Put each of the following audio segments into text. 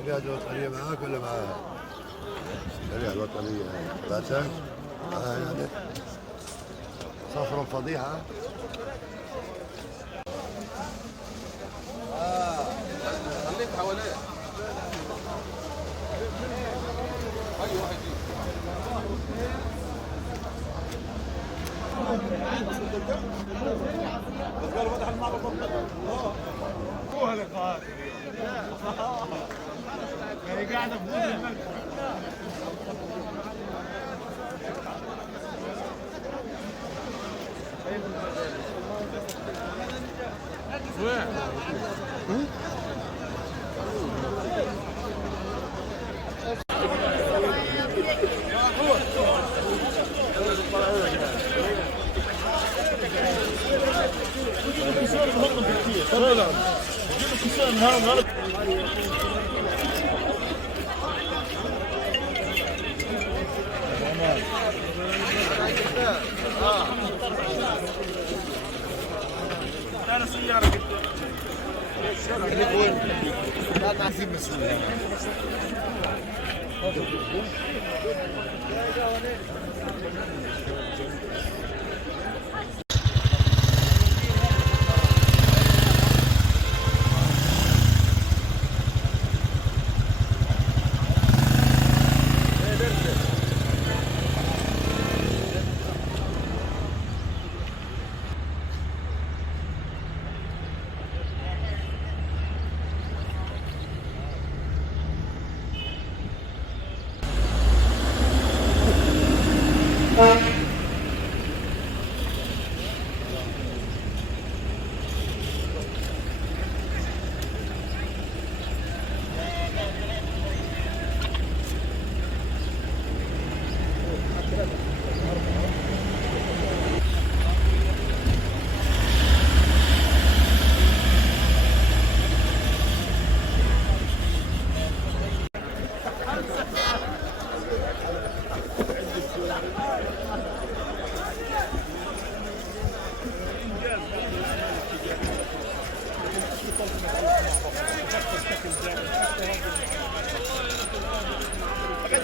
الرياض الوطنية معاك ولا معاها؟ الرياض الوطنية باتك؟ يعني صفر فضيحة. خليك حواليه. اي واحد بس قالوا فتح المعرض هو لقاءات هي قاعده في وجه الملك. انا سياره لا تعزيم مسؤول.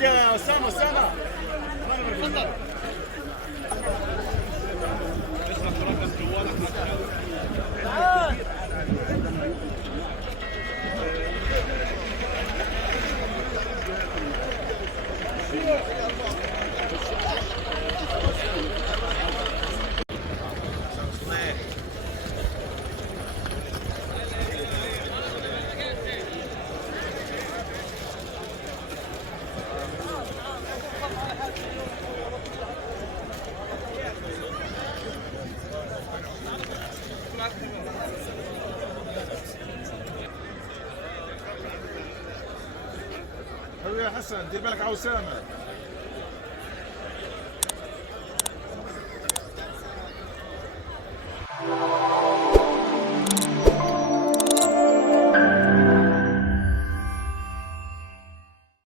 يا أسامة تفضل. يا حسن دير بالك على أسامة.